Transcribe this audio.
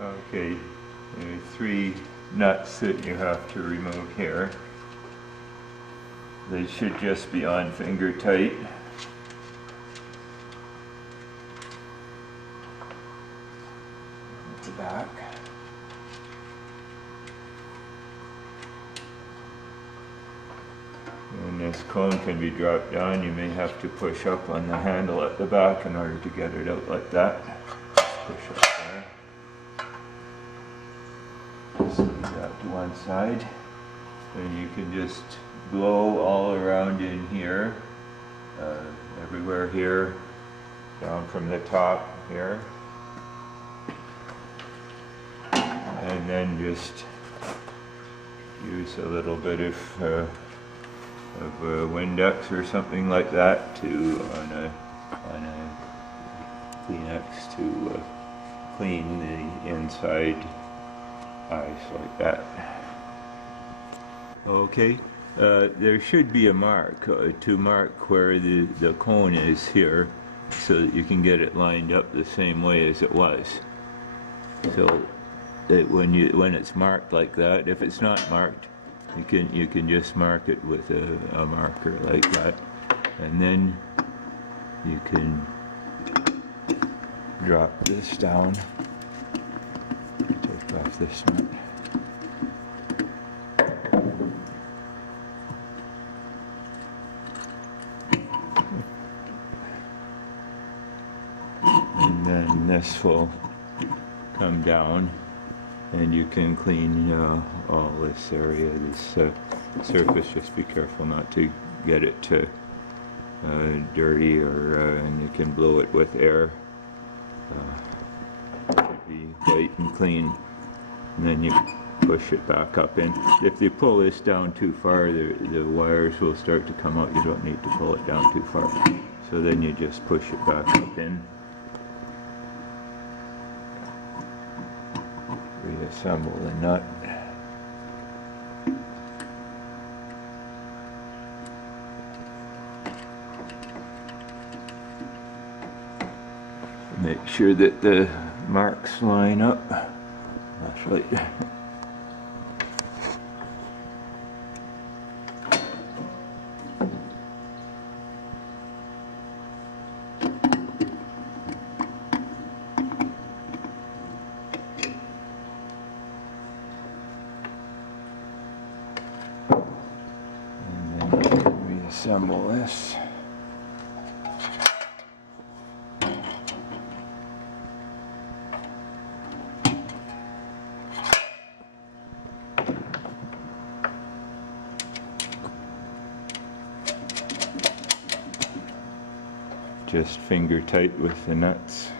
Okay, there are 3 nuts that you have to remove here. They should just be on finger tight. At the back. And this cone can be dropped down. You may have to push up on the handle at the back in order to get it out like that. Push up there. Just leave that to one side. And you can just blow all around in here, everywhere here, down from the top here. And then just use a little bit of Windex or something like that to on a Kleenex to clean the inside eyes like that. Okay, there should be a mark to mark where the cone is here, so that you can get it lined up the same way as it was. So that when it's marked like that, if it's not marked, you can just mark it with a marker like that, and then you can drop this down, take off this nut. And then this will come down, and you can clean all this area, this surface. Just be careful not to get it dirty, or and you can blow it with air. Should be white and clean, and then you push it back up in. If you pull this down too far, the wires will start to come out. You don't need to pull it down too far. So then you just push it back up in. Reassemble the nut. Make sure that the marks line up. That's right. Reassemble this. Just finger tight with the nuts.